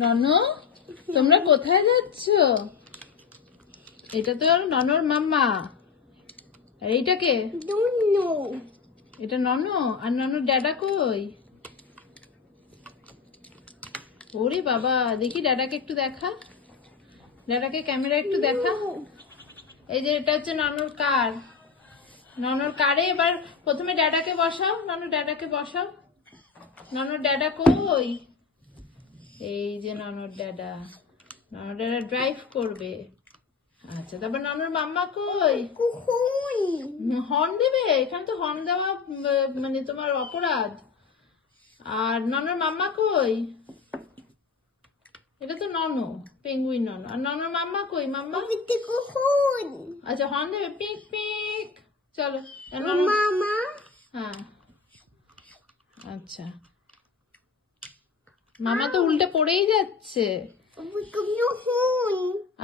ননু, তোমরা কোথায় যাচ্ছ? এটা তো ননর মাম্মা। আর এইটা কে? এটা ননু। আর ননুর ড্যাডা কই? ওরে বাবা, দেখি ড্যাডাকে একটু দেখা। ড্যাডাকে ক্যামেরা একটু দেখা। এই যে এটা হচ্ছে ননুর কার। ননুর কারে এবার প্রথমে ড্যাডাকে বসাও। ননুর ড্যাডাকে বসাও। ননুর ড্যাডা কই? এই যে ননুর ড্যাডা। ননুর ড্যাডা ড্রাইভ করবে। আচ্ছা, তারপর ননুর মাম্মা কই? হর্ন দেবে? এখানে তো হর্ন দেওয়া মানে তোমার অপরাধ। আর ননুর মাম্মা কই? এটা তো ননু, পেঙ্গুইন ননু। আর ননুর মাম্মা কই? মাম্মা আচ্ছা, হর্ন দেবে, পিক পিক। চলো মামা। হ্যাঁ, আচ্ছা। মামা তো উল্টে পড়েই যাচ্ছে।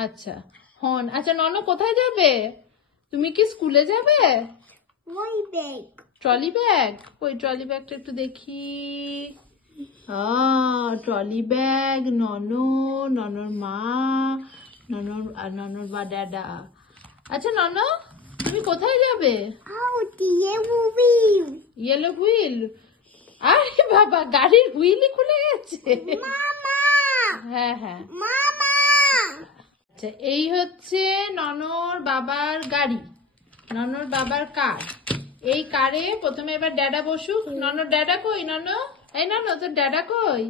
আচ্ছা, হর্ন। আচ্ছা, ননু কোথায় যাবে? তুমি কি স্কুলে যাবে? Trolley bag? ওই ট্রলি ব্যাগটা একটু দেখি। ট্রলি ব্যাগ, ননু, ননুর মা, ননুর আর ননুর বা ড্যাডা। আচ্ছা ননু, তুমি কোথায় যাবে? Yellow wheel? আরে বাবা, গাড়ির হুইলই খুলে গেছে। হ্যাঁ হ্যাঁ। আচ্ছা, এই হচ্ছে ননর বাবার গাড়ি, ননর বাবার কার। এই কারে প্রথমে এবার ড্যাডা বসুক। ননর ড্যাডা কই? ননু, এই ননু, তোর ড্যাডা কই?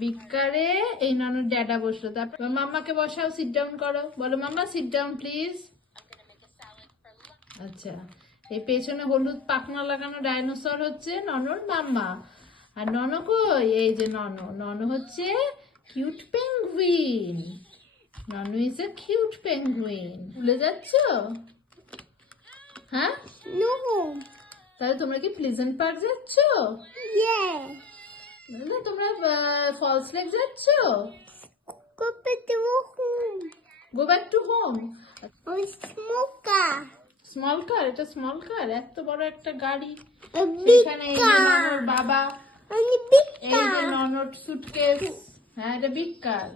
বিকারে এই ননর ড্যাডা বসলো। তারপর মাম্মাকে বসাও, সিট ডাউন করো। বলো মাম্মা সিট ডাউন প্লিজ। আচ্ছা, এই পেছনে হলুদ পাখনা লাগানো ডাইনোসর হচ্ছে ননর মাম্মা। আর ননু কই? এই যে ননু। ননু হচ্ছে cute penguin. Nonu is a cute penguin. ভুলে যাচ্ছ? হ্যাঁ, তাহলে তোমরা কি প্লেজেন্ট পার্ক যাচ্ছ? না, তোমরা ফলস লেক যাচ্ছ? Go back to home. Small car? এটা স্মল কার? এত বড় একটা গাড়ি। এখানে এই যে ননর বাবা, এই যে ননর সুটকেস। হ্যাঁ, এটা বিগ কার।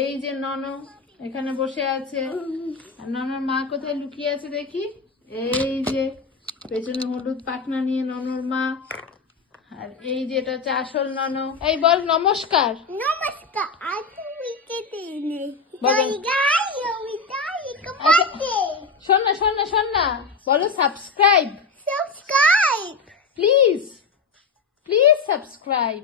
এই যে ননু এখানে বসে আছে। আর ননর মা কোথায় লুকিয়ে আছে দেখি। এই যে পেছনে হলুদ পাখনা নিয়ে ননর মা। আর এই যে এটা হচ্ছে আসল ননু। এই বল নমস্কার। শোন না, শোন না, শোন না, বলো সাবস্ক্রাইব। Please please subscribe.